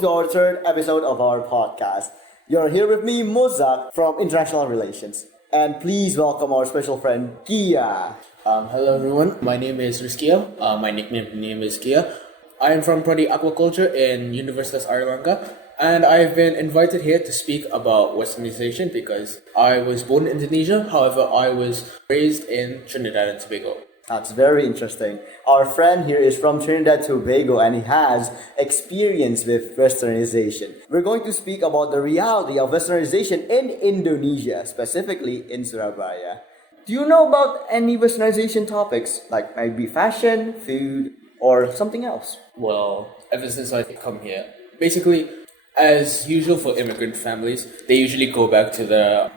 to our third episode of our podcast. You're here with me, Mozak, from International Relations. And please welcome our special friend, Kia. Hello everyone, my name is Rizkia. My nickname is Kia. I am from Prodi Aquaculture in Universitas Airlangga, and I've been invited here to speak about Westernization because I was born in Indonesia, however I was raised in Trinidad and Tobago. That's very interesting. Our friend here is from Trinidad and Tobago and he has experience with Westernization. We're going to speak about the reality of Westernization in Indonesia, specifically in Surabaya. Do you know about any Westernization topics, like maybe fashion, food, or something else? Well, ever since I've come here, basically, as usual for immigrant families, they usually go back to their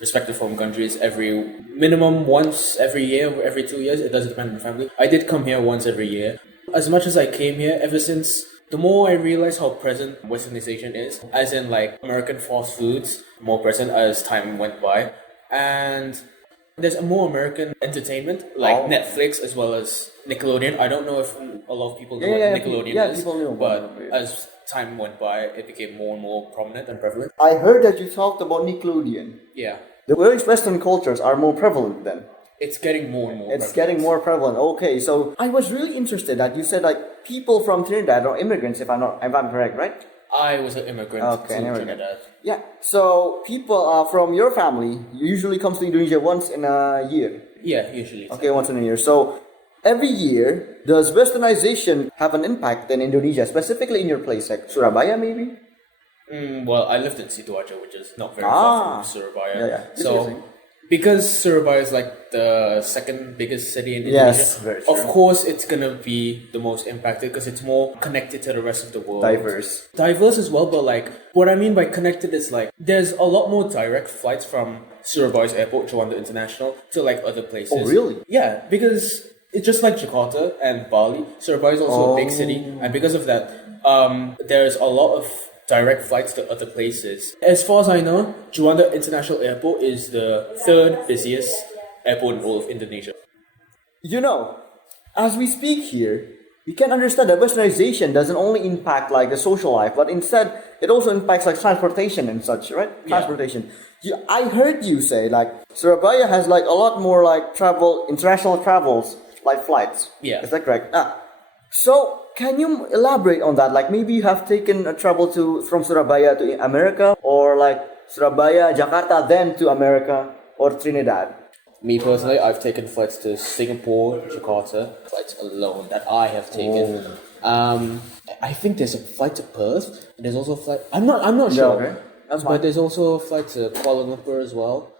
respective home countries, every minimum once every year, every 2 years. It does depend on the family. I did come here once every year. As much as I came here, ever since, the more I realized how present Westernization is, as in like American fast foods, more present as time went by. And there's a more American entertainment, like Netflix as well as Nickelodeon. I don't know if a lot of people know what Nickelodeon is, people know but as time went by, it became more and more prominent and prevalent. I heard that you talked about Nickelodeon. Yeah. The various Western cultures are more prevalent then. It's getting more and more It's getting more prevalent. Okay, so I was really interested that you said like people from Trinidad are immigrants, if I'm correct, right? I was an immigrant to Trinidad. Yeah. So people from your family usually comes to Indonesia once in a year. Yeah, usually. Okay, once in a year. So every year, does Westernization have an impact in Indonesia, specifically in your place, like Surabaya, maybe? Well, I lived in Sidoarjo, which is not very far from Surabaya. Yeah. So, because Surabaya is like the second biggest city in Indonesia, Yes, very true. of course it's gonna be the most impacted because it's more connected to the rest of the world. Diverse as well, but like what I mean by connected is like there's a lot more direct flights from Surabaya's airport, Juanda International, to like other places. Oh, really? Yeah, because it's just like Jakarta and Bali. Surabaya is also a big city, and because of that, there's a lot of direct flights to other places. As far as I know, Juanda International Airport is the third busiest airport in all of Indonesia. You know, as we speak here, we can understand that Westernization doesn't only impact like the social life, but instead it also impacts like transportation and such, right? Transportation. I heard you say like Surabaya has like a lot more like international travels, like flights. Yeah. Is that correct? So can you elaborate on that? Like maybe you have taken a travel from Surabaya to America, or like Surabaya, Jakarta, then to America or Trinidad. Me personally, I've taken flights to Singapore, Jakarta, flights alone that I have taken. I think there's a flight to Perth, and there's also a flight. I'm not sure. Okay. That's fine. But there's also a flight to Kuala Lumpur as well.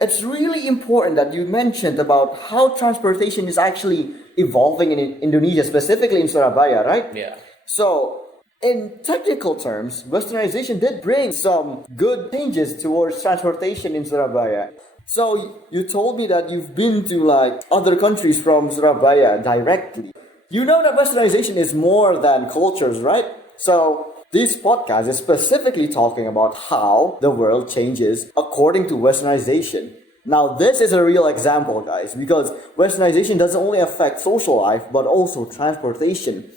It's really important that you mentioned about how transportation is actually evolving in Indonesia, specifically in Surabaya, right? Yeah. So, in technical terms, Westernization did bring some good changes towards transportation in Surabaya. So, you told me that you've been to like other countries from Surabaya directly. You know that Westernization is more than cultures, right? So, this podcast is specifically talking about how the world changes according to Westernization. Now, this is a real example, guys, because Westernization doesn't only affect social life, but also transportation.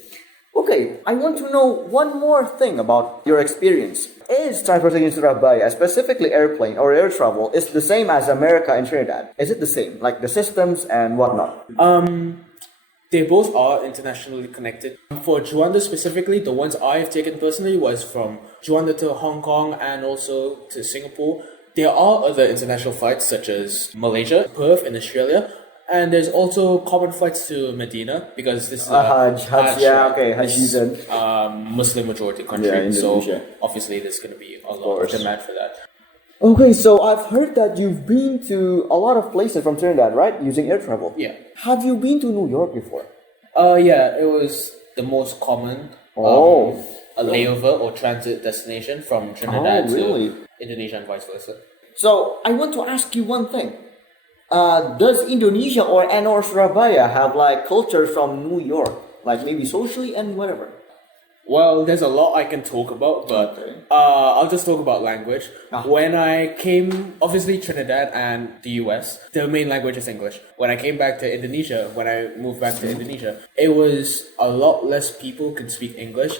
Okay, I want to know one more thing about your experience. Is transportation in Surabaya, specifically airplane or air travel, is the same as America and Trinidad? Is it the same, like the systems and whatnot? They both are internationally connected. For Juanda specifically, the ones I've taken personally was from Juanda to Hong Kong and also to Singapore. There are other international flights such as Malaysia, Perth in Australia, and there's also common flights to Medina because this is Hajj season. Muslim majority country, so obviously there's going to be a lot of demand for that. Okay, so I've heard that you've been to a lot of places from Trinidad, right? Using air travel. Yeah. Have you been to New York before? Yeah, it was the most common a layover or transit destination from Trinidad to Indonesia and vice versa. So I want to ask you one thing. Does Indonesia or Surabaya have like culture from New York, like maybe socially and whatever? Well, there's a lot I can talk about, but Okay. I'll just talk about language. When I came, obviously Trinidad and the US, the main language is English. When I came back to Indonesia, when I moved back to Indonesia, it was a lot less people could speak English.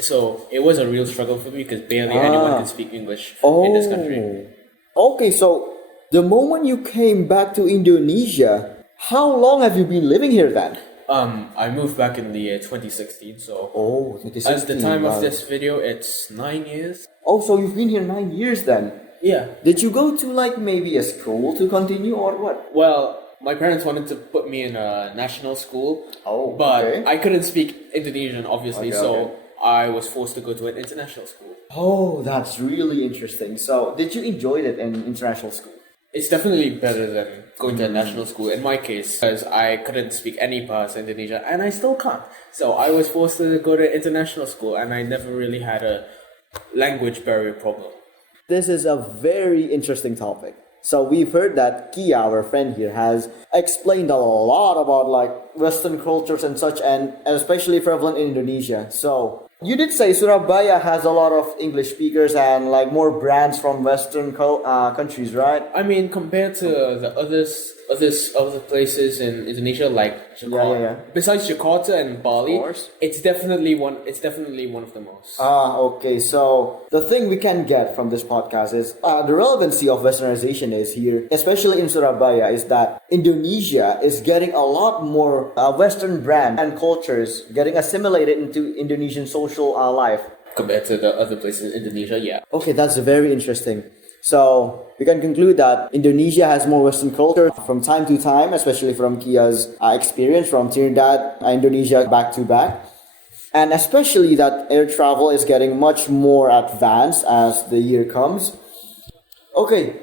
So it was a real struggle for me because barely anyone could speak English in this country. Okay, so the moment you came back to Indonesia, how long have you been living here then? I moved back in the year 2016, so Oh, at 2016. the time wow. of this video, it's 9 years. Oh, so you've been here 9 years then. Yeah. Did you go to like maybe a school to continue or what? Well, my parents wanted to put me in a national school, Oh, but okay. I couldn't speak Indonesian, obviously, Okay, so okay. I was forced to go to an international school. Oh, that's really interesting. So, did you enjoy it in international school? It's definitely better than going to a national school in my case, because I couldn't speak any parts of Indonesia, and I still can't. So I was forced to go to international school, and I never really had a language barrier problem. This is a very interesting topic. So we've heard that Kia, our friend here, has explained a lot about like Western cultures and such, and especially prevalent in Indonesia. So you did say Surabaya has a lot of English speakers and like more brands from Western countries, right? I mean, compared to the other places in Indonesia, like Jakarta, yeah. besides Jakarta and Bali, Of course. it's definitely one of the most. Okay. So the thing we can get from this podcast is the relevancy of Westernization is here, especially in Surabaya, is that Indonesia is getting a lot more Western brand and cultures getting assimilated into Indonesian social life. Compared to the other places in Indonesia, yeah. Okay, that's very interesting. So we can conclude that Indonesia has more Western culture from time to time, especially from Kia's experience from Trinidad, Indonesia back to back. And especially that air travel is getting much more advanced as the year comes. Okay,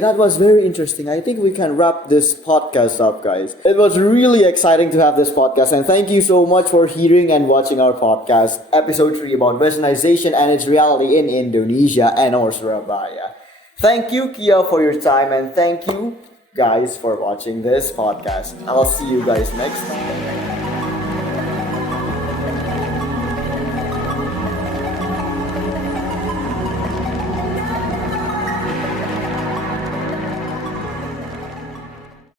that was very interesting. I think we can wrap this podcast up, guys. It was really exciting to have this podcast, and thank you so much for hearing and watching our podcast, episode 3 about Westernization and its reality in Indonesia and or Surabaya. Thank you, Kia, for your time, and thank you, guys, for watching this podcast. I'll see you guys next time.